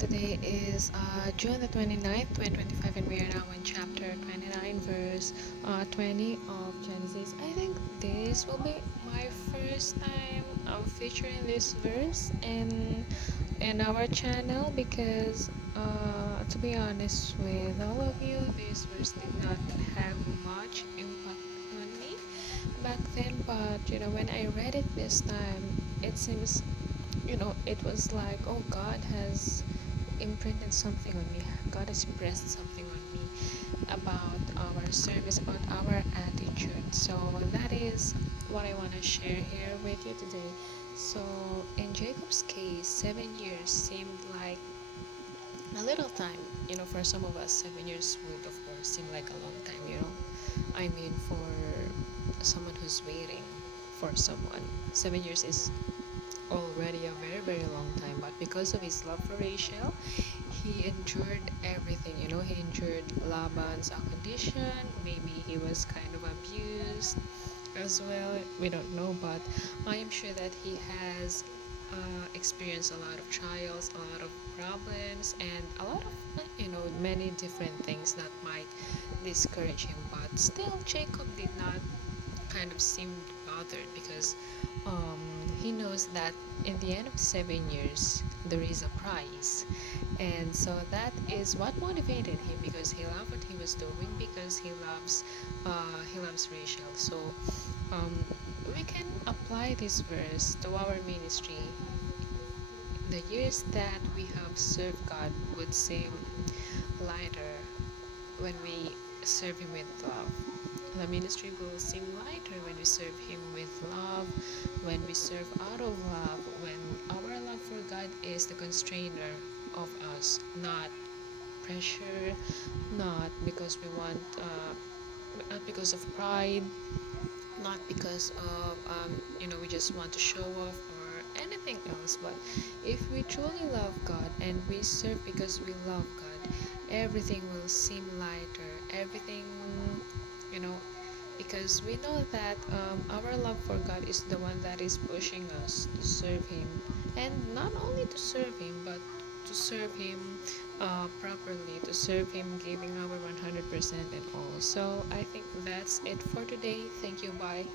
today is June the 29th, 2025, and we are now in chapter 29, verse 20 of Genesis. I think this will be my first time featuring this verse in our channel because, to be honest with all of you, this verse did not have much impact on me back then. But when I read it this time, it seems it was like, oh, God has imprinted something on me. God has impressed something on me about our service, about our attitude. So that is what I want to share here with you today. So in Jacob's case, 7 years seemed like a little time. For some of us, 7 years would of course seem like a long time. I mean, for someone who's waiting for someone, 7 years is already a very very long time, but because of his love for Rachel, he endured everything. He endured Laban's condition. Maybe he was kind of abused as well, we don't know, but I am sure that he has experienced a lot of trials, a lot of problems, and a lot of many different things that might discourage him. But still, Jacob did not kind of seemed bothered because um, he knows that in the end of 7 years there is a prize, and so that is what motivated him, because he loved what he was doing, because he loves Rachel. So um, we can apply this verse to our ministry. The years that we have served God would seem lighter when we serve Him with love. The ministry will seem lighter when we serve Him with love, when we serve out of love, when our love for God is the constrainer of us, not pressure, not because we want, not because of pride, not because of, we just want to show off or anything else. But if we truly love God and we serve because we love God, everything will seem lighter. Everything, you know, because we know that our love for God is the one that is pushing us to serve Him, and not only to serve Him, but to serve Him properly, to serve Him giving our 100% and all. So I think that's it for today. Thank you. Bye.